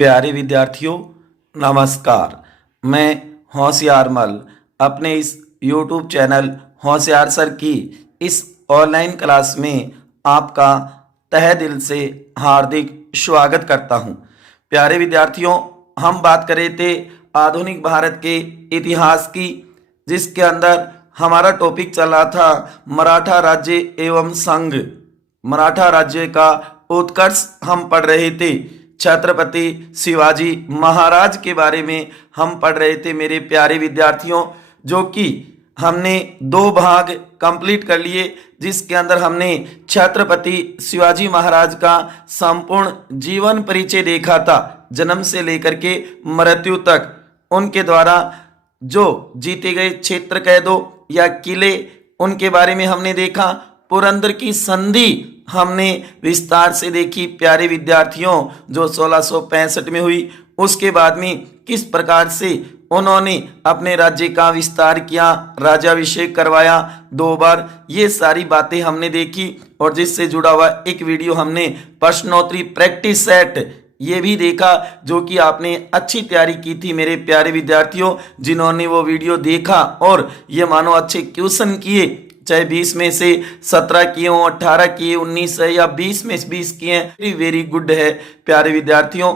प्यारे विद्यार्थियों, नमस्कार। मैं होशियार मल अपने इस YouTube चैनल होशियार सर की इस ऑनलाइन क्लास में आपका तहे दिल से हार्दिक स्वागत करता हूं। प्यारे विद्यार्थियों, हम बात कर रहे थे आधुनिक भारत के इतिहास की, जिसके अंदर हमारा टॉपिक चल रहा था मराठा राज्य एवं संघ। मराठा राज्य का उत्कर्ष हम पढ़ रहे थे। छत्रपति शिवाजी महाराज के बारे में हम पढ़ रहे थे मेरे प्यारे विद्यार्थियों, जो कि हमने 2 भाग कंप्लीट कर लिए, जिसके अंदर हमने छत्रपति शिवाजी महाराज का संपूर्ण जीवन परिचय देखा था, जन्म से लेकर के मृत्यु तक। उनके द्वारा जो जीते गए क्षेत्र कह दो या किले, उनके बारे में हमने देखा। पुरंदर की संधि हमने विस्तार से देखी प्यारे विद्यार्थियों, जो 1665 में हुई। उसके बाद में किस प्रकार से उन्होंने अपने राज्य का विस्तार किया, राजाभिषेक करवाया 2 बार, ये सारी बातें हमने देखी। और जिससे जुड़ा हुआ एक वीडियो हमने प्रश्नोत्तरी प्रैक्टिस सेट ये भी देखा, जो कि आपने अच्छी तैयारी की थी मेरे प्यारे विद्यार्थियों। जिन्होंने वो वीडियो देखा और ये मानो अच्छे क्वेश्चन किए, चाहे 20 में से 17 किए हों, 18 किए, 19 है या 20 में से 20 किए, वेरी वेरी गुड है प्यारे विद्यार्थियों।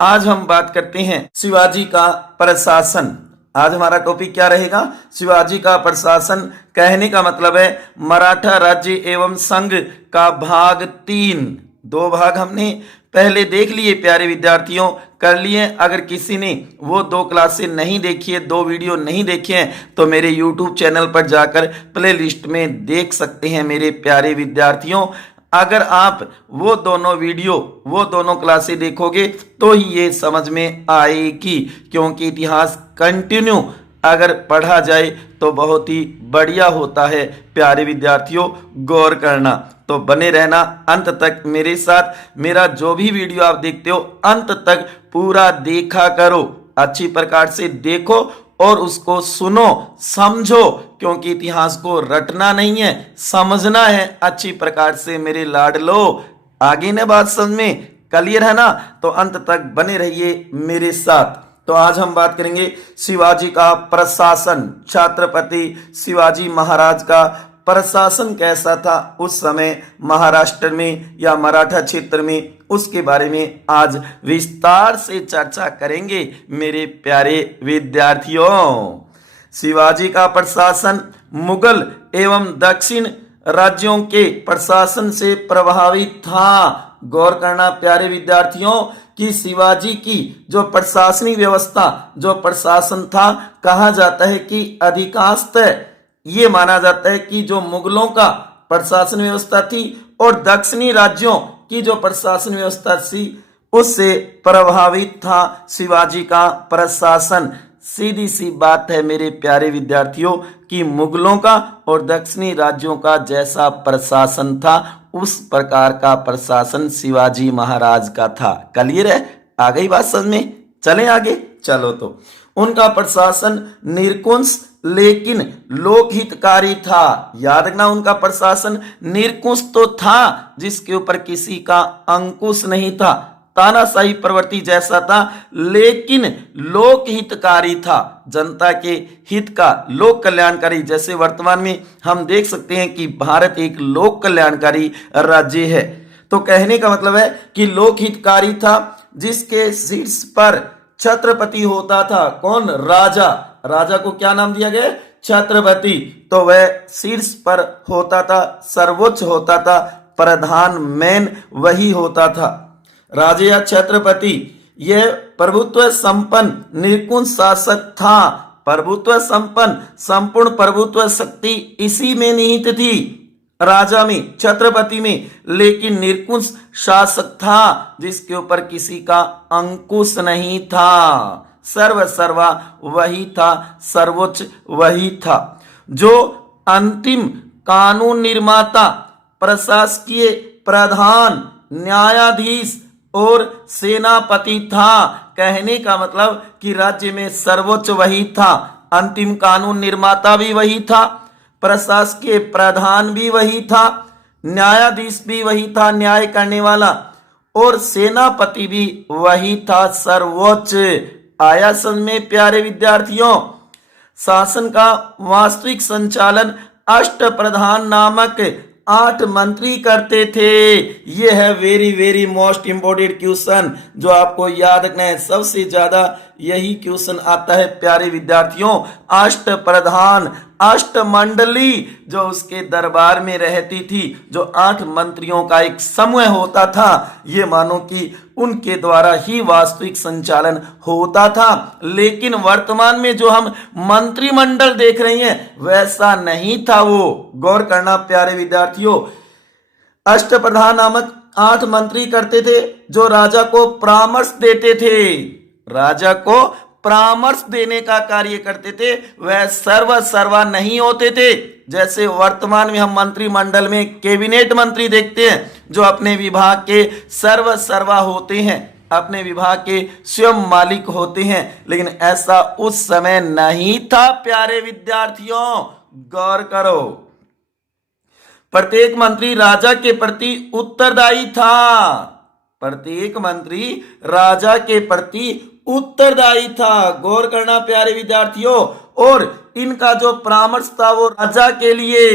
आज हम बात करते हैं शिवाजी का प्रशासन। आज हमारा टॉपिक क्या रहेगा? शिवाजी का प्रशासन। कहने का मतलब है मराठा राज्य एवं संघ का भाग 3। 2 भाग हमने पहले देख लिए प्यारे विद्यार्थियों, कर लिए। अगर किसी ने वो 2 क्लासें नहीं देखी है, 2 वीडियो नहीं देखे हैं, तो मेरे YouTube चैनल पर जाकर प्लेलिस्ट में देख सकते हैं मेरे प्यारे विद्यार्थियों। अगर आप वो दोनों वीडियो, वो दोनों क्लासें देखोगे तो ही ये समझ में आएगी, क्योंकि इतिहास कंटिन्यू अगर पढ़ा जाए तो बहुत ही बढ़िया होता है प्यारे विद्यार्थियों। गौर करना, तो बने रहना अंत तक मेरे साथ। मेरा जो भी वीडियो आप देखते हो अंत तक पूरा देखा करो, अच्छी प्रकार से देखो और उसको सुनो, समझो, क्योंकि इतिहास को रटना नहीं है, समझना है अच्छी प्रकार से मेरे लाडलो। आगे ने बात समझ में क्लियर है ना? तो अंत तक बने रहिए मेरे साथ। तो आज हम बात करेंगे शिवाजी का प्रशासन। छत्रपति शिवाजी महाराज का प्रशासन कैसा था उस समय महाराष्ट्र में या मराठा क्षेत्र में, उसके बारे में आज विस्तार से चर्चा करेंगे मेरे प्यारे विद्यार्थियों। शिवाजी का प्रशासन मुगल एवं दक्षिण राज्यों के प्रशासन से प्रभावित था। गौर करना प्यारे विद्यार्थियों कि शिवाजी की जो प्रशासनिक व्यवस्था, जो प्रशासन था, कहा जाता है कि अधिकांशतः ये माना जाता है कि जो मुगलों का प्रशासन व्यवस्था थी और दक्षिणी राज्यों की जो प्रशासन व्यवस्था थी, उससे प्रभावित था शिवाजी का प्रशासन। सीधी सी बात है मेरे प्यारे विद्यार्थियों कि मुगलों का और दक्षिणी राज्यों का जैसा प्रशासन था, उस प्रकार का प्रशासन शिवाजी महाराज का था। क्लियर है? आ गई बात समझ में? चलें आगे। चलो, तो उनका प्रशासन निरंकुश लेकिन लोकहितकारी था। याद रखना, उनका प्रशासन निरंकुश तो था, जिसके ऊपर किसी का अंकुश नहीं था, तानाशाही प्रवृत्ति जैसा था, लेकिन लोकहितकारी था, जनता के हित का, लोक कल्याणकारी। जैसे वर्तमान में हम देख सकते हैं कि भारत एक लोक कल्याणकारी राज्य है। तो कहने का मतलब है कि लोकहितकारी था, जिसके शीर्ष पर छत्रपति होता था। कौन? राजा। राजा को क्या नाम दिया गया? छत्रपति। तो वह शीर्ष पर होता था, सर्वोच्च होता था, प्रधान मेन वही होता था। राजा या छत्रपति यह प्रभुत्व संपन्न निरंकुश शासक था। प्रभुत्व संपन्न, संपूर्ण प्रभुत्व शक्ति इसी में निहित थी, राजा में, छत्रपति में, लेकिन निरंकुश शासक था, जिसके ऊपर किसी का अंकुश नहीं था। सर्वा वही था, सर्वोच्च वही था, जो अंतिम कानून निर्माता, प्रशासकीय प्रधान, न्यायाधीश और सेनापति था। कहने का मतलब कि राज्य में सर्वोच्च वही था, अंतिम कानून निर्माता भी वही था, प्रशासकीय प्रधान भी वही था, न्यायाधीश भी वही था, न्याय करने वाला, और सेनापति भी वही था सर्वोच्च। आया समझ में प्यारे विद्यार्थियों। शासन का वास्तविक संचालन अष्टप्रधान नामक 8 मंत्री करते थे। ये है वेरी मोस्ट इंपोर्टेंट क्वेश्चन जो आपको याद रखना है। सबसे ज्यादा यही क्वेश्चन आता है प्यारे विद्यार्थियों। अष्टप्रधान, अष्टमंडली जो उसके दरबार में रहती थी, जो 8 मंत्रियों का एक समूह होता था, ये मानो कि उनके द्वारा ही वास्तविक संचालन होता था। लेकिन वर्तमान में जो हम मंत्रिमंडल देख रहे हैं वैसा नहीं था वो। गौर करना प्यारे विद्यार्थियों। अष्टप्रधान नामक 8 मंत्री करते थे जो राजा को परामर्श देते थे, राजा को परामर्श देने का कार्य करते थे। वह सर्वा नहीं होते थे जैसे वर्तमान में हम मंत्रिमंडल में कैबिनेट मंत्री देखते हैं जो अपने विभाग के सर्वा होते हैं, अपने विभाग के स्वयं मालिक होते हैं। लेकिन ऐसा उस समय नहीं था प्यारे विद्यार्थियों। गौर करो, प्रत्येक मंत्री राजा के प्रति उत्तरदायी था। प्रत्येक मंत्री राजा के प्रति उत्तरदायी था। गौर करना प्यारे विद्यार्थियों। और इनका जो परामर्श था वो राजा के लिए,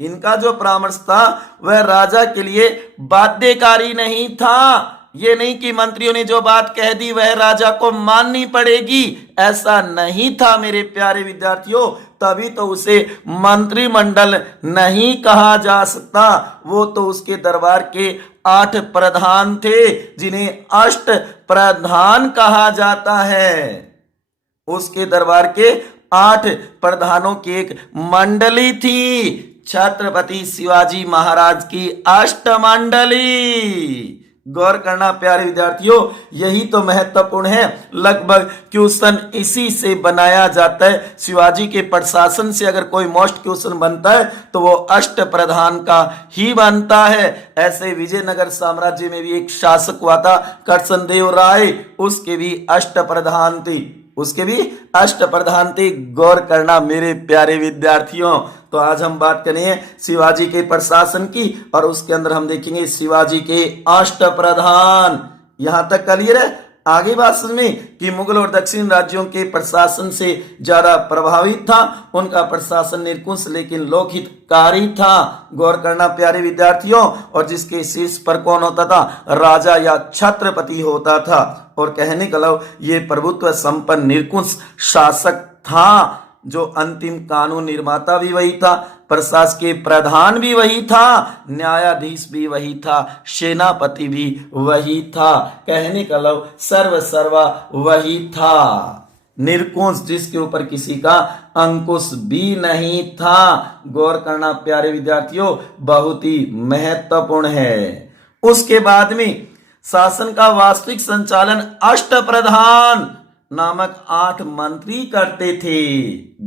इनका जो परामर्श था वह राजा के लिए बाध्यकारी नहीं था। ये नहीं कि मंत्रियों ने जो बात कह दी वह राजा को माननी पड़ेगी, ऐसा नहीं था मेरे प्यारे विद्यार्थियों। तभी तो उसे मंत्रिमंडल नहीं कहा जा सकता। वो तो उसके दरबार के 8 प्रधान थे जिन्हें अष्ट प्रधान कहा जाता है। उसके दरबार के 8 प्रधानों की एक मंडली थी, छत्रपति शिवाजी महाराज की अष्टमंडली। गौर करना प्यारे विद्यार्थियों, यही तो महत्वपूर्ण है। लगभग क्वेश्चन इसी से बनाया जाता है। शिवाजी के प्रशासन से अगर कोई मोस्ट क्वेश्चन बनता है तो वो अष्ट प्रधान का ही बनता है। ऐसे विजयनगर साम्राज्य में भी एक शासक हुआ था कृष्णदेव राय, उसके भी अष्ट प्रधान थे, उसके भी अष्ट प्रधान थे। गौर करना मेरे प्यारे विद्यार्थियों। तो आज हम बात करेंगे शिवाजी के प्रशासन की और उसके अंदर हम देखेंगे शिवाजी के अष्ट प्रधान। यहां तक क्लियर है। आगे बात समझ में कि मुगल और दक्षिण राज्यों के प्रशासन से ज्यादा प्रभावित था। उनका प्रशासन निरंकुश लेकिन लोकहितकारी था। गौर करना प्यारे विद्यार्थियों। और जिसके शीर्ष पर कौन होता था? राजा या छत्रपति होता था। और कहने का मतलब ये प्रभुत्व संपन्न निरंकुश शासक था। जो अंतिम कानून निर्माता भी वही था, प्रशासकीय प्रधान भी वही था, न्यायाधीश भी वही था, सेनापति भी वही था। कहने का मतलब सर्वा वही था। निरंकुश जिसके ऊपर किसी का अंकुश भी नहीं था। गौर करना प्यारे विद्यार्थियों, बहुत ही महत्वपूर्ण है। उसके बाद में शासन का वास्तविक संचालन अष्टप्रधान नामक 8 मंत्री करते थे।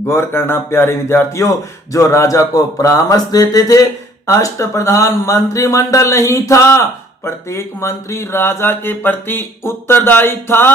गौर करना प्यारे विद्यार्थियों, जो राजा को परामर्श देते थे। अष्टप्रधान मंत्रिमंडल नहीं था, प्रत्येक मंत्री राजा के प्रति उत्तरदायी था।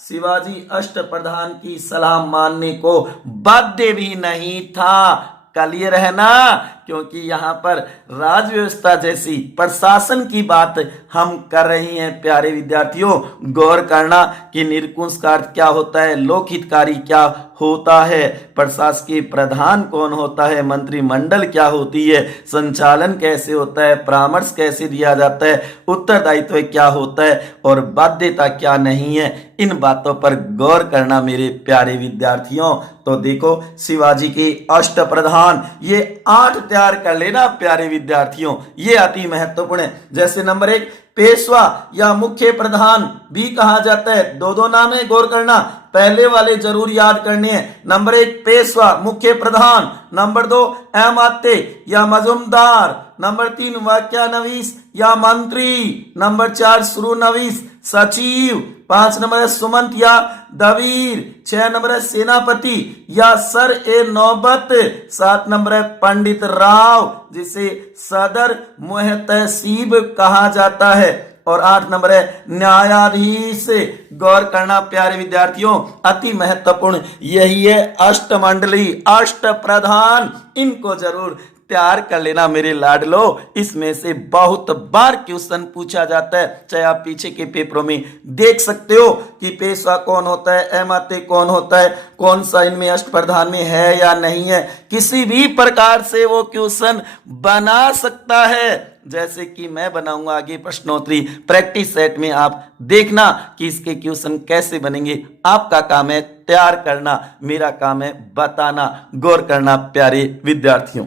शिवाजी अष्टप्रधान की सलाह मानने को बाध्य भी नहीं था। क्लियर है ना? क्योंकि यहाँ पर राज व्यवस्था जैसी प्रशासन की बात हम कर रहे हैं प्यारे विद्यार्थियों। गौर करना कि निरंकुश का अर्थ क्या होता है, लोकहितकारी क्या होता है, प्रशासकीय प्रधान कौन होता है, मंत्रिमंडल क्या होती है, संचालन कैसे होता है, परामर्श कैसे दिया जाता है, उत्तरदायित्व क्या होता है और बाध्यता क्या नहीं है। इन बातों पर गौर करना मेरे प्यारे विद्यार्थियों। तो देखो शिवाजी के अष्ट प्रधान ये 8 तैयार कर लेना प्यारे विद्यार्थियों, ये अति महत्वपूर्ण है। जैसे नंबर 1 पेशवा या मुख्य प्रधान भी कहा जाता है। दो नाम है, गौर करना, पहले वाले जरूर याद करने हैं। नंबर 1 पेशवा मुख्य प्रधान, नंबर 2 अमात्य या मजूमदार, नंबर 3 वाक्यानवीस या मंत्री, नंबर 4 श्रुनवीस सचिव, 5 नंबर है सुमंत या दवीर, 6 नंबर है सेनापति या सर ए नौबत, 7 नंबर है पंडित राव जिसे सदर मुहतसीब कहा जाता है, और 8 नंबर है न्यायाधीश। गौर करना प्यारे विद्यार्थियों, अति महत्वपूर्ण यही है अष्टमंडली, अष्ट प्रधान। इनको जरूर तैयार कर लेना मेरे लाडलो। इसमें से बहुत बार क्वेश्चन पूछा जाता है, चाहे आप पीछे के पेपरों में देख सकते हो कि पेशवा कौन होता है, एमाते कौन होता है, कौन सा इनमें अष्टप्रधान में है या नहीं है, किसी भी प्रकार से वो क्वेश्चन बना सकता है। जैसे कि मैं बनाऊंगा आगे प्रश्नोत्तरी प्रैक्टिस सेट में, आप देखना कि इसके क्वेश्चन कैसे बनेंगे। आपका काम है तैयार करना, मेरा काम है बताना। गौर करना प्यारे विद्यार्थियों।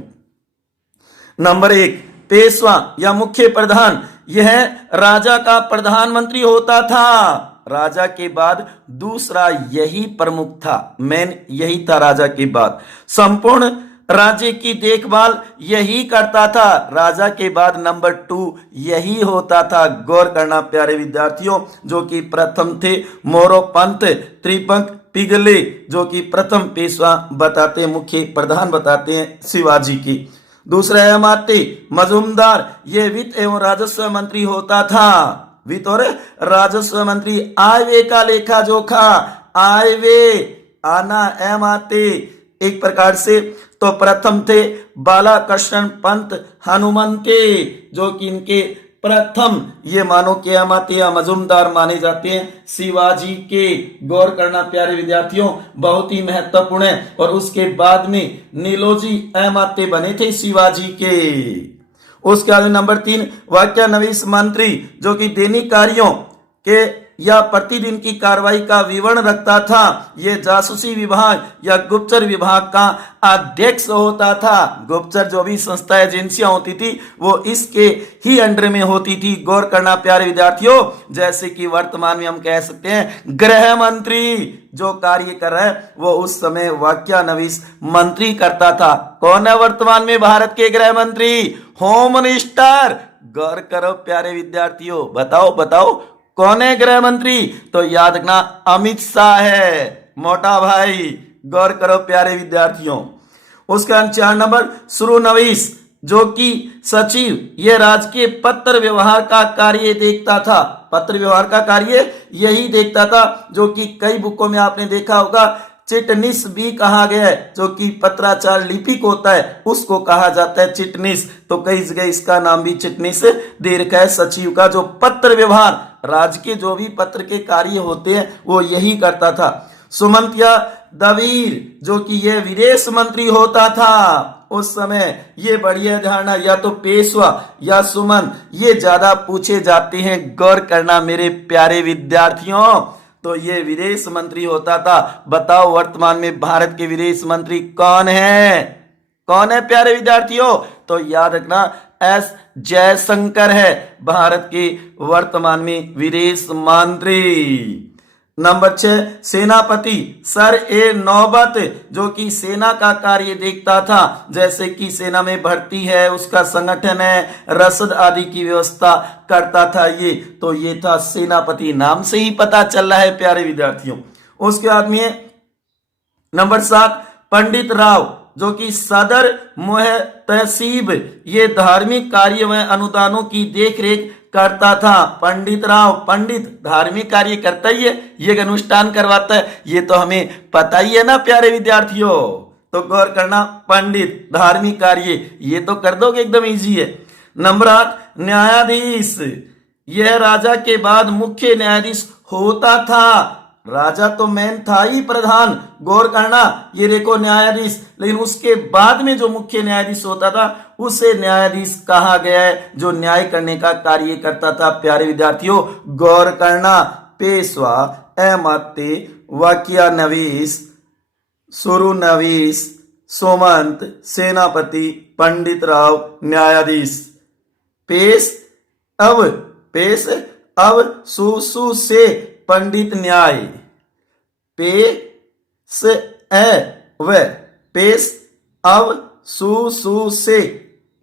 नंबर 1, पेशवा या मुख्य प्रधान, यह राजा का प्रधानमंत्री होता था। राजा के बाद दूसरा यही प्रमुख था, मेन यही था राजा के बाद। संपूर्ण राज्य की देखभाल यही करता था। राजा के बाद नंबर 2 यही होता था। गौर करना प्यारे विद्यार्थियों, जो कि प्रथम थे मोरोपंत त्रिपंक पिंगले, जो कि प्रथम पेशवा बताते हैं, मुख्य प्रधान बताते हैं शिवाजी की। दूसरा है अमात्य मजूमदार, ये वित्त एवं राजस्व मंत्री होता था। वित्त और राजस्व मंत्री, आय व्यय का लेखा जोखा, आय व्यय आना अमात्य एक प्रकार से। तो प्रथम थे बालाकृष्ण पंत हनुमंते, जो कि इनके प्रथम ये मानो के अमात्य या मजूमदार माने जाते हैं शिवाजी के। गौर करना प्यारे विद्यार्थियों, बहुत ही महत्वपूर्ण है। और उसके बाद में नीलोजी अमात्य बने थे शिवाजी के। उसके बाद नंबर 3 वाक्यानवीस मंत्री, जो कि दैनिक कार्यों के या प्रतिदिन की कार्रवाई का विवरण रखता था। यह जासूसी विभाग या गुप्तचर विभाग का अध्यक्ष होता था। गुप्तचर जो भी संस्था एजेंसियां होती थी वो इसके ही अंडर में होती थी। गौर करना प्यारे विद्यार्थियों, जैसे कि वर्तमान में हम कह सकते हैं गृह मंत्री जो कार्य कर रहा है वो उस समय वाक्यानवीस मंत्री करता था। कौन है वर्तमान में भारत के गृह मंत्री? Home minister. गौर करो प्यारे विद्यार्थियों, बताओ बताओ कौन है गृह मंत्री? तो याद रखना अमित शाह है, मोटा भाई। गौर करो प्यारे विद्यार्थियों। उसके बाद 4 नंबर सुरुनवीस, जो कि सचिव, यह राजकीय पत्र व्यवहार का कार्य देखता था। पत्र व्यवहार का कार्य यही देखता था, जो कि कई बुकों में आपने देखा होगा चिटनिस भी कहा गया है, जो कि पत्राचार लिपिक होता है उसको कहा जाता है चिटनिस। तो कई जगह इसका नाम भी चिटनिस दे रखा है। सचिव का जो पत्र व्यवहार, राज्य के जो भी पत्र के कार्य होते हैं वो यही करता था। सुमंत या दवीर, जो कि यह विदेश मंत्री होता था उस समय। ये बढ़िया धारणा, या तो पेशवा या सुमन, ये ज्यादा पूछे जाते हैं। गौर करना मेरे प्यारे विद्यार्थियों, तो ये विदेश मंत्री होता था। बताओ वर्तमान में भारत के विदेश मंत्री कौन है? कौन है प्यारे विद्यार्थियों? तो याद रखना एस जयशंकर है भारत के वर्तमान में विदेश मंत्री। नंबर 6 सेनापति सर ए नौबत, जो कि सेना का कार्य देखता था, जैसे कि सेना में भर्ती है, उसका संगठन है, रसद आदि की व्यवस्था करता था ये। तो ये था सेनापति, नाम से ही पता चल रहा है प्यारे विद्यार्थियों। उसके बाद में नंबर 7 पंडित राव, जो कि सदर मुह तहसीब, ये धार्मिक कार्य में अनुदानों की देखरेख करता था। पंडित राव, पंडित धार्मिक कार्य करता ही है, ये अनुष्ठान करवाता है, ये तो हमें पता ही है ना प्यारे विद्यार्थियों। तो गौर करना, पंडित धार्मिक कार्य ये तो कर दोगे, एकदम इजी है। नंबर 8 न्यायाधीश, यह राजा के बाद मुख्य न्यायाधीश होता था। राजा तो मेन था ही प्रधान। गौर करना, ये देखो न्यायाधीश, लेकिन उसके बाद में जो मुख्य न्यायाधीश होता था उसे न्यायाधीश कहा गया है, जो न्याय करने का कार्य करता था प्यारे विद्यार्थियों। गौर करना, पेशवा, अमात्य, वाक्यानवीस, सुरुनवीस, सोमंत, सेनापति, पंडित राव, न्यायाधीश। पेश अब सुसु से पंडित न्याय, पेश अब सु से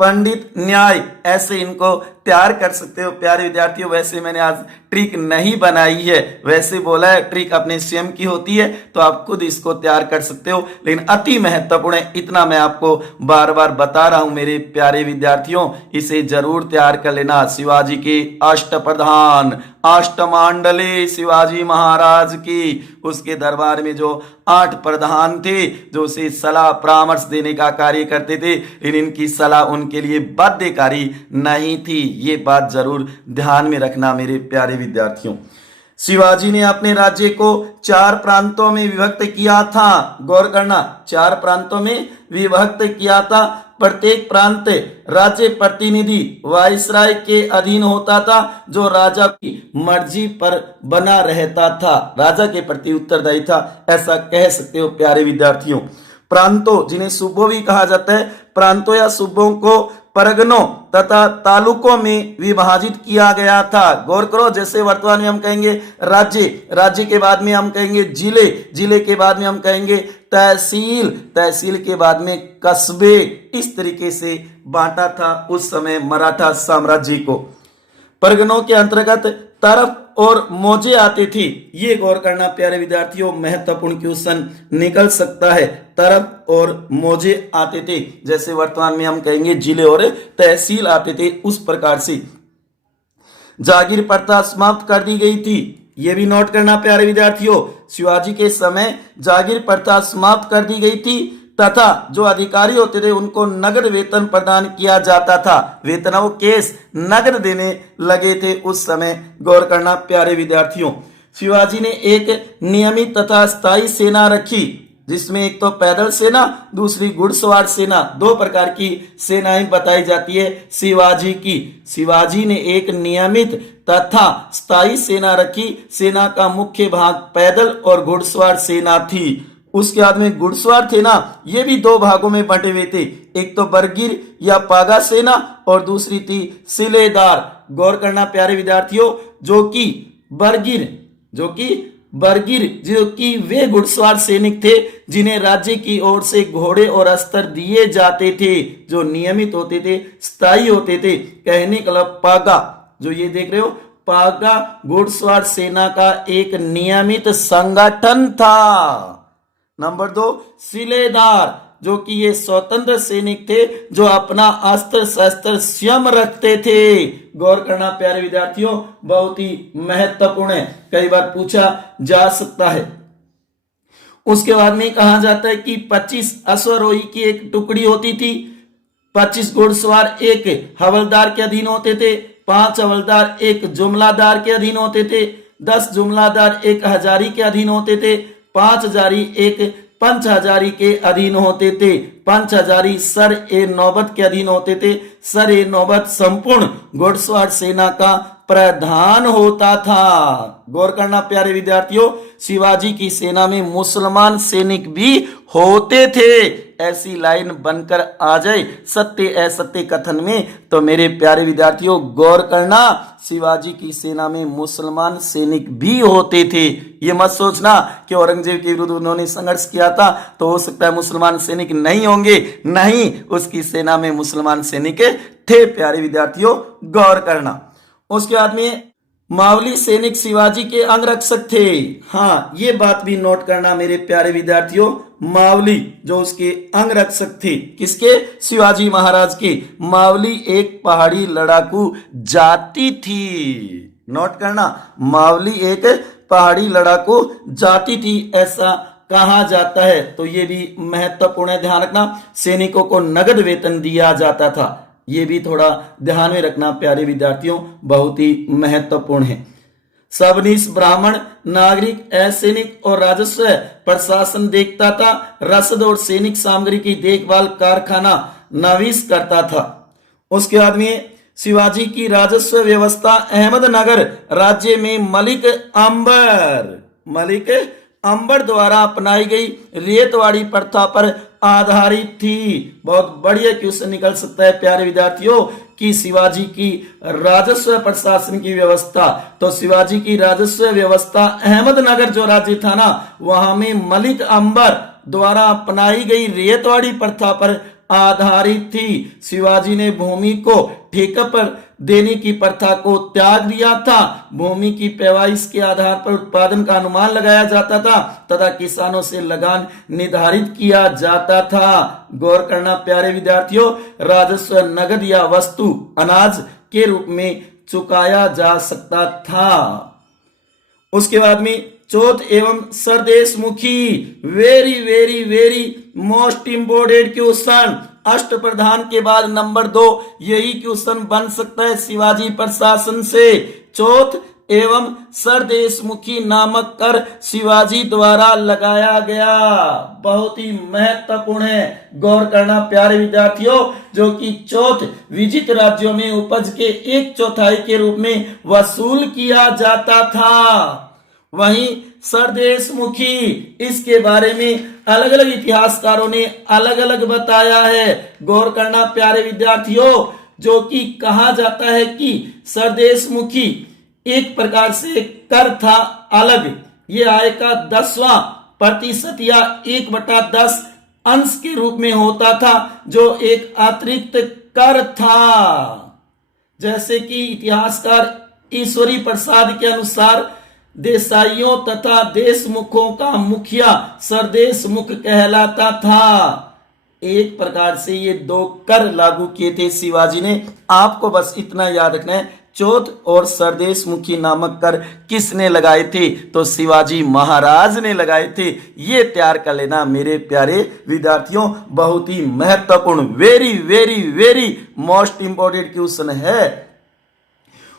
पंडित न्याय, ऐसे इनको तैयार कर सकते हो प्यारे विद्यार्थियों। वैसे मैंने आज ट्रिक नहीं बनाई है। वैसे बोला है ट्रिक अपने स्वयं की होती है, तो आप खुद इसको तैयार कर सकते हो, लेकिन अति महत्वपूर्ण है, इतना मैं आपको बार बार बता रहा हूं मेरे प्यारे विद्यार्थियों, इसे जरूर तैयार कर लेना। शिवाजी के अष्टप्रधान अष्टमांडले शिवाजी महाराज की, उसके दरबार में जो 8 प्रधान थे जो उसे सलाह परामर्श देने का कार्य करते थे, लेकिन इनकी सलाह उनके लिए बाध्यकारी नहीं थी। ये बात जरूर ध्यान में रखना मेरे प्यारे विद्यार्थियों। शिवाजी ने अपने राज्य को 4 प्रांतों में विभक्त किया था। गौर करना, 4 प्रांतों में विभक्त किया था। प्रत्येक प्रांत राज्य प्रतिनिधि वायसराय के अधीन होता था, जो राजा की मर्जी पर बना रहता था, राजा के प्रति उत्तरदायी था, ऐसा कह सकते हो प्यारे विद्यार्थियों। प्रांतों, जिन्हें सूबों भी कहा जाता है, प्रांतों या सूबों को परगनों तथा तालुकों में विभाजित किया गया था। गौर करो, जैसे वर्तमान में हम कहेंगे राज्य, राज्य के बाद में हम कहेंगे जिले, जिले के बाद में हम कहेंगे तहसील, तहसील के बाद में कस्बे, इस तरीके से बांटा था उस समय मराठा साम्राज्य को। परगनों के अंतर्गत तरफ और मौजे आते थे। ये गौर करना प्यारे विद्यार्थियों, महत्वपूर्ण क्वेश्चन निकल सकता है। तरफ और मौजे आते थे, जैसे वर्तमान में हम कहेंगे जिले और तहसील आते थे, उस प्रकार से। जागीर प्रथा समाप्त कर दी गई थी। ये भी नोट करना प्यारे विद्यार्थियों, शिवाजी के समय जागीर प्रथा समाप्त कर दी गई थी तथा जो अधिकारी होते थे उनको नगद वेतन प्रदान किया जाता था। वेतनों केस नगद देने लगे थे उस समय। गौर करना प्यारे विद्यार्थियों, शिवाजी ने एक नियमित तथा स्थायी सेना रखी, जिसमें एक तो पैदल सेना, दूसरी घुड़सवार सेना, 2 प्रकार की सेनाएं बताई जाती है शिवाजी की। शिवाजी ने एक नियमित तथा स्थायी सेना रखी। सेना का मुख्य भाग पैदल और घुड़सवार सेना थी। उसके बाद में घुड़सवार थे ना, ये भी 2 भागों में बंटे हुए थे, एक तो बरगिर या पागा सेना और दूसरी थी सिलेदार। गौर करना प्यारे विद्यार्थियों, जो कि वे घुड़सवार सैनिक थे जिन्हें राज्य की ओर से घोड़े और अस्त्र दिए जाते थे, जो नियमित होते थे, स्थायी होते थे। कहने का मतलब पागा, जो ये देख रहे हो, पागा घुड़सवार सेना का एक नियमित संगठन था। नंबर 2 सिलेदार, जो कि ये स्वतंत्र सैनिक थे जो अपना अस्त्र शस्त्र स्वयं रखते थे। गौर करना प्यारे विद्यार्थियों, बहुत ही महत्वपूर्ण है, कई बार पूछा जा सकता है। उसके बाद में कहा जाता है कि 25 अश्वारोही की एक टुकड़ी होती थी, 25 घुड़सवार एक हवलदार के अधीन होते थे, 5 हवलदार एक जुमलादार के अधीन होते थे, 10 जुमलादार एक हजारी के अधीन होते थे, 5 हजारी एक पंच हजारी के अधीन होते थे, 5 हजारी सर ए नौबत के अधीन होते थे। सर ए नौबत संपूर्ण घुड़सवार सेना का प्रधान होता था। गौर करना प्यारे विद्यार्थियों, शिवाजी की सेना में मुसलमान सैनिक भी होते थे। ऐसी लाइन बनकर आ जाए सत्य असत्य कथन में, तो मेरे प्यारे विद्यार्थियों गौर करना, शिवाजी की सेना में मुसलमान सैनिक भी होते थे। ये मत सोचना कि औरंगजेब के विरुद्ध उन्होंने संघर्ष किया था तो हो सकता है मुसलमान सैनिक नहीं होंगे, नहीं, उसकी सेना में मुसलमान सैनिक थे प्यारे विद्यार्थियों, गौर करना। उसके बाद में मावली सैनिक शिवाजी के अंगरक्षक थे। हाँ, ये बात भी नोट करना मेरे प्यारे विद्यार्थियों, मावली जो उसके अंगरक्षक थे, किसके? शिवाजी महाराज के। मावली एक पहाड़ी लड़ाकू जाति थी। नोट करना, मावली एक पहाड़ी लड़ाकू जाति थी, ऐसा कहा जाता है। तो ये भी महत्वपूर्ण है, ध्यान रखना। सैनिकों को नगद वेतन दिया जाता था, ये भी थोड़ा ध्यान में रखना प्यारे विद्यार्थियों, बहुत ही महत्वपूर्ण है। सबनीस ब्राह्मण नागरिक असैनिक और राजस्व प्रशासन देखता था। रसद और सैनिक सामग्री की देखभाल कारखाना नवीस करता था। उसके बाद में शिवाजी की राजस्व व्यवस्था अहमदनगर राज्य में मलिक अंबर द्वारा अपनाई गई रेतवाड़ी प्रथा पर आधारित थी। बहुत बढ़िया क्वेश्चन निकल सकता है प्यारे विद्यार्थियों कि शिवाजी की राजस्व प्रशासन की व्यवस्था, तो शिवाजी की राजस्व व्यवस्था अहमदनगर जो राज्य था ना, वहां में मलिक अंबर द्वारा अपनाई गई रेतवाड़ी प्रथा पर आधारित थी। शिवाजी ने भूमि को ठेके पर देने की प्रथा को त्याग दिया था। भूमि की पैदाइश के आधार पर उत्पादन का अनुमान लगाया जाता था तथा किसानों से लगान निर्धारित किया जाता था। गौर करना प्यारे विद्यार्थियों, राजस्व नगद या वस्तु अनाज के रूप में चुकाया जा सकता था। उसके बाद में चौथ एवं sardeshmukhi, very very very most important question. अष्ट प्रधान के बाद नंबर 2 यही क्वेश्चन बन सकता है शिवाजी प्रशासन से। चौथ एवं सरदेशमुखी नामक कर शिवाजी द्वारा लगाया गया, बहुत ही महत्वपूर्ण है। गौर करना प्यारे विद्यार्थियों, जो कि चौथ विजित राज्यों में उपज के 1/4 के रूप में वसूल किया जाता था। वहीं सरदेशमुखी, इसके बारे में अलग अलग इतिहासकारों ने अलग अलग बताया है। गौर करना प्यारे विद्यार्थियों, जो कि कहा जाता है कि सरदेशमुखी एक प्रकार से कर था अलग, ये आय का 10वां% या 1/10 अंश के रूप में होता था, जो एक अतिरिक्त कर था। जैसे कि इतिहासकार ईश्वरी प्रसाद के अनुसार देसाइयों तथा देशमुखों का मुखिया सरदेशमुख कहलाता था। एक प्रकार से ये 2 कर लागू किए थे शिवाजी ने। आपको बस इतना याद रखना है, चौथ और सरदेशमुखी नामक कर किसने लगाए थे? तो शिवाजी महाराज ने लगाए थे। ये तैयार कर लेना मेरे प्यारे विद्यार्थियों, बहुत ही महत्वपूर्ण, very very very most important question है।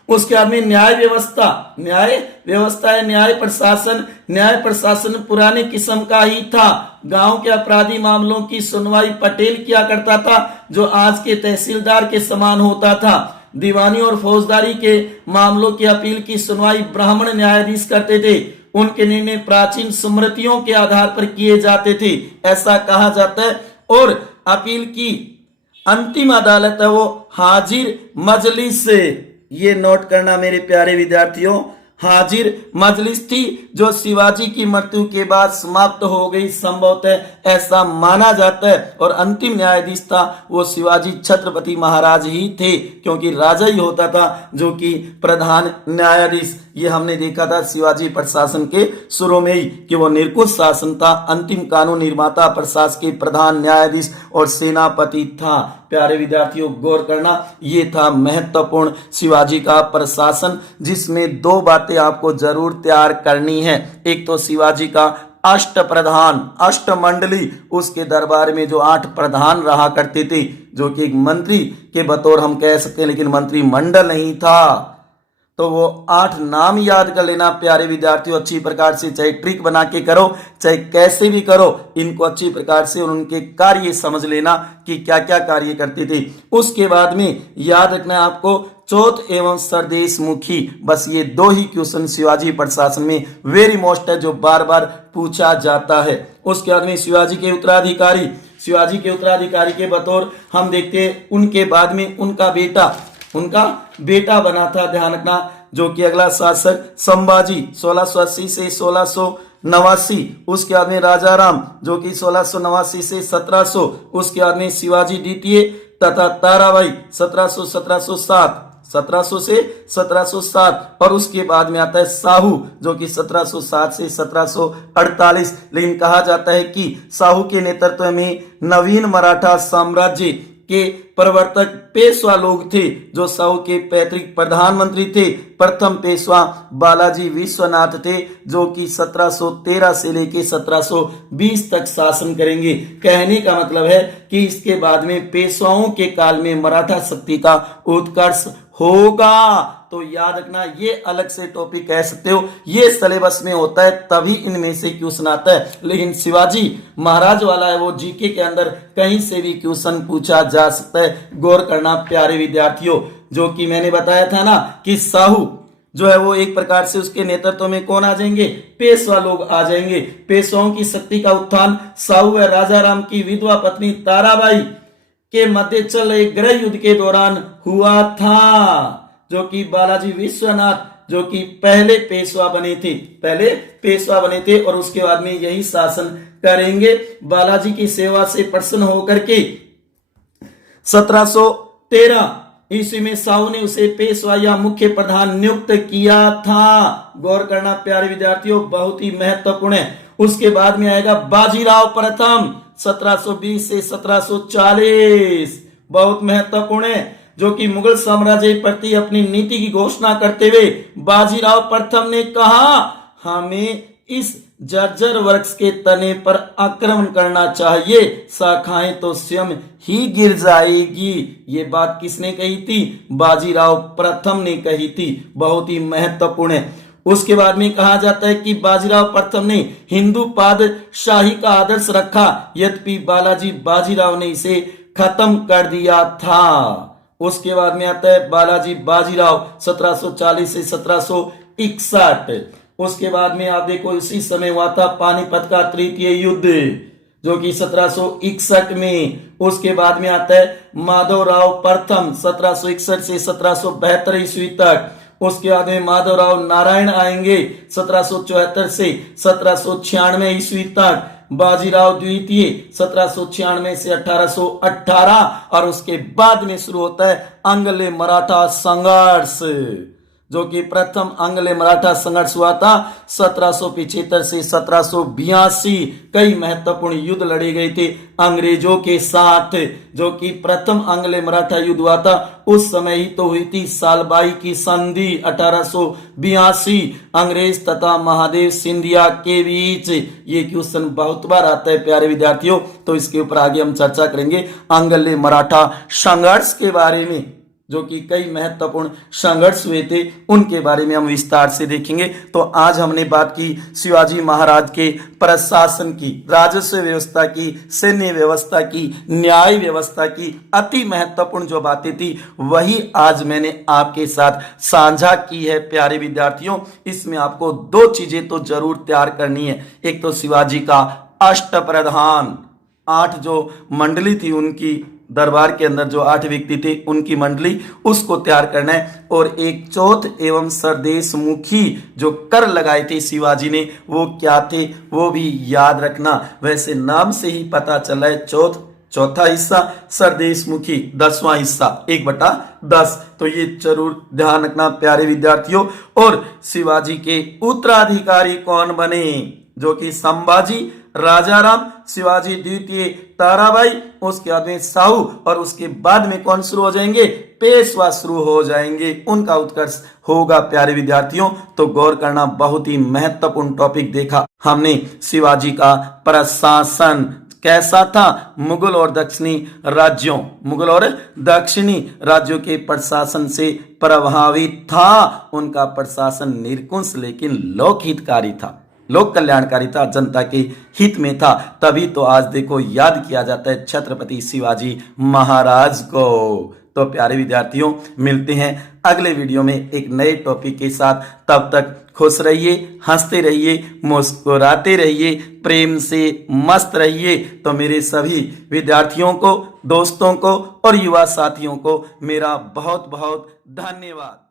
उसके बाद में न्याय व्यवस्था, न्याय व्यवस्था है न्याय प्रशासन। न्याय प्रशासन पुराने किस्म का ही था। गांव के अपराधी मामलों की सुनवाई पटेल किया करता था, जो आज के तहसीलदार के समान होता था। दीवानी और फौजदारी के मामलों की अपील की सुनवाई ब्राह्मण न्यायाधीश करते थे। उनके निर्णय प्राचीन स्मृतियों के आधार पर किए जाते थे, ऐसा कहा जाता है। और अपील की अंतिम अदालत है वो हाजिर मजलिस से, ये नोट करना मेरे प्यारे विद्यार्थियों, हाजिर मजलिस थी, जो शिवाजी की मृत्यु के बाद समाप्त हो गई संभवतः, ऐसा माना जाता है। और अंतिम न्यायाधीश था वो शिवाजी छत्रपति महाराज ही थे, क्योंकि राजा ही होता था जो कि प्रधान न्यायाधीश। ये हमने देखा था शिवाजी प्रशासन के शुरू में ही कि वो निरंकुश शासन था, अंतिम कानून निर्माता, प्रशासन के प्रधान न्यायाधीश और सेनापति था। प्यारे विद्यार्थियों गौर करना, ये था महत्वपूर्ण शिवाजी का प्रशासन, जिसमें 2 बातें आपको जरूर तैयार करनी है। एक तो शिवाजी का अष्ट प्रधान, अष्टमंडली, उसके दरबार में जो 8 प्रधान रहा करते थे, जो कि एक मंत्री के बतौर हम कह सकते हैं, लेकिन मंत्रिमंडल नहीं था। तो वो 8 नाम याद कर लेना प्यारे विद्यार्थियों, अच्छी प्रकार से, चाहे ट्रिक बना के करो चाहे कैसे भी करो, इनको अच्छी प्रकार से और उनके कार्य समझ लेना कि क्या क्या कार्य करते थे। उसके बाद में याद रखना है आपको चौथ एवं सरदेशमुखी, बस ये 2 ही क्वेश्चन शिवाजी प्रशासन में वेरी मोस्ट है, जो बार बार पूछा जाता है। उसके बाद में शिवाजी के उत्तराधिकारी, शिवाजी के उत्तराधिकारी के बतौर हम देखते हैं उनके बाद में उनका बेटा बना था, ध्यान रखना, जो कि अगला शासक संभाजी 1680 से 1689। उसके बाद में राजा राम, जो कि 1689 से 1700। उसके बाद में शिवाजी द्वितीय तथा ताराबाई 1700 से 1707। और उसके बाद में आता है साहू, जो कि 1707 से 1748। लेकिन कहा जाता है कि साहू के नेतृत्व में नवीन मराठा साम्राज्य के प्रवर्तक पेशवा लोग थे, जो साहू के पैतृक प्रधानमंत्री थे। प्रथम पेशवा बालाजी विश्वनाथ थे, जो कि 1713 से लेके 1720 तक शासन करेंगे। कहने का मतलब है कि इसके बाद में पेशवाओं के काल में मराठा शक्ति का उत्कर्ष होगा। तो याद रखना, ये अलग से टॉपिक कह सकते हो, ये सिलेबस में होता है, तभी इनमें से क्वेश्चन आता है। लेकिन शिवाजी महाराज वाला है वो जीके के अंदर कहीं से भी क्वेश्चन पूछा जा सकता है। गौर करना प्यारे विद्यार्थियों, जो कि मैंने बताया था ना कि साहू जो है वो एक प्रकार से उसके नेतृत्व में कौन आ जाएंगे? पेशवा लोग आ जाएंगे। पेशवाओं की शक्ति का उत्थान साहू व राजा राम की विधवा पत्नी ताराबाई के मध्य चल रहे गृह युद्ध के दौरान हुआ था, जो कि बालाजी विश्वनाथ, जो कि पहले पेशवा बने थे और उसके बाद में यही शासन करेंगे। बालाजी की सेवा से प्रसन्न होकर के 1713 ईस्वी में शाहू ने उसे पेशवा या मुख्य प्रधान नियुक्त किया था। गौर करना प्यारे विद्यार्थियों, बहुत ही महत्वपूर्ण है। उसके बाद में आएगा बाजीराव प्रथम 1720 से 1740, बहुत महत्वपूर्ण है, जो कि मुगल साम्राज्य के प्रति अपनी नीति की घोषणा करते हुए बाजीराव प्रथम ने कहा, हमें इस जर्जर वृक्ष के तने पर आक्रमण करना चाहिए, शाखाएं तो स्वयं ही गिर जाएगी। ये बात किसने कही थी? बाजीराव प्रथम ने कही थी, बहुत ही महत्वपूर्ण है। उसके बाद में कहा जाता है कि बाजीराव प्रथम ने हिंदू पादशाही का आदर्श रखा, यद्यपि बालाजी बाजीराव ने इसे खत्म कर दिया था। उसके बाद में आता है बालाजी बाजीराव 1740 से 1761। उसके बाद में आप देखो इसी समय हुआ था पानीपत का तृतीय युद्ध, जो कि 1761 में। उसके बाद में आता है माधवराव प्रथम 1761 से 1772 ईस्वी तक। उसके बाद में माधवराव नारायण आएंगे 1774 से 1796 ईस्वी तक। बाजीराव द्वितीय 1796 से 1818, और उसके बाद में शुरू होता है आंग्ल मराठा संघर्ष, जो कि प्रथम आंग्ल मराठा संघर्ष हुआ था 1775 से 1782। कई महत्वपूर्ण युद्ध लड़े गए थे अंग्रेजों के साथ, जो कि प्रथम आंग्ल मराठा युद्ध हुआ था उस समय ही तो हुई थी सालबाई की संधि 1882 अंग्रेज तथा महादेव सिंधिया के बीच। ये क्वेश्चन बहुत बार आता है प्यारे विद्यार्थियों, तो इसके ऊपर आगे हम चर्चा करेंगे आंग्ल मराठा संघर्ष के बारे में, जो कि कई महत्वपूर्ण संघर्ष हुए थे, उनके बारे में हम विस्तार से देखेंगे। तो आज हमने बात की शिवाजी महाराज के प्रशासन की, राजस्व व्यवस्था की, सैन्य व्यवस्था की, न्याय व्यवस्था की, अति महत्वपूर्ण जो बातें थी वही आज मैंने आपके साथ साझा की है प्यारे विद्यार्थियों। इसमें आपको दो चीजें तो जरूर तैयार करनी है, एक तो शिवाजी का अष्टप्रधान, 8 जो मंडली थी उनकी, दरबार के अंदर जो 8 व्यक्ति थे उनकी मंडली, उसको तैयार करना है, और एक चौथ एवं सरदेश मुखी जो कर लगाए थे शिवाजी ने वो क्या थे वो भी याद रखना। वैसे नाम से ही पता चला है, चौथा हिस्सा, सरदेश मुखी 10वां हिस्सा 1/10। तो ये जरूर ध्यान रखना प्यारे विद्यार्थियों। और शिवाजी के उत्तराधिकारी कौन बने, जो कि संभाजी, राजाराम, शिवाजी द्वितीय, ताराबाई, उसके बाद में साहू, और उसके बाद में कौन शुरू हो जाएंगे? पेशवा शुरू हो जाएंगे, उनका उत्कर्ष होगा प्यारे विद्यार्थियों। तो गौर करना, बहुत ही महत्वपूर्ण टॉपिक देखा हमने। शिवाजी का प्रशासन कैसा था? मुगल और दक्षिणी राज्यों के प्रशासन से प्रभावित था। उनका प्रशासन निरंकुश लेकिन लोकहितकारी था, लोक कल्याणकारी था, जनता के हित में था। तभी तो आज देखो याद किया जाता है छत्रपति शिवाजी महाराज को। तो प्यारे विद्यार्थियों, मिलते हैं अगले वीडियो में एक नए टॉपिक के साथ। तब तक खुश रहिए, हंसते रहिए, मुस्कुराते रहिए, प्रेम से मस्त रहिए। तो मेरे सभी विद्यार्थियों को, दोस्तों को और युवा साथियों को मेरा बहुत बहुत धन्यवाद।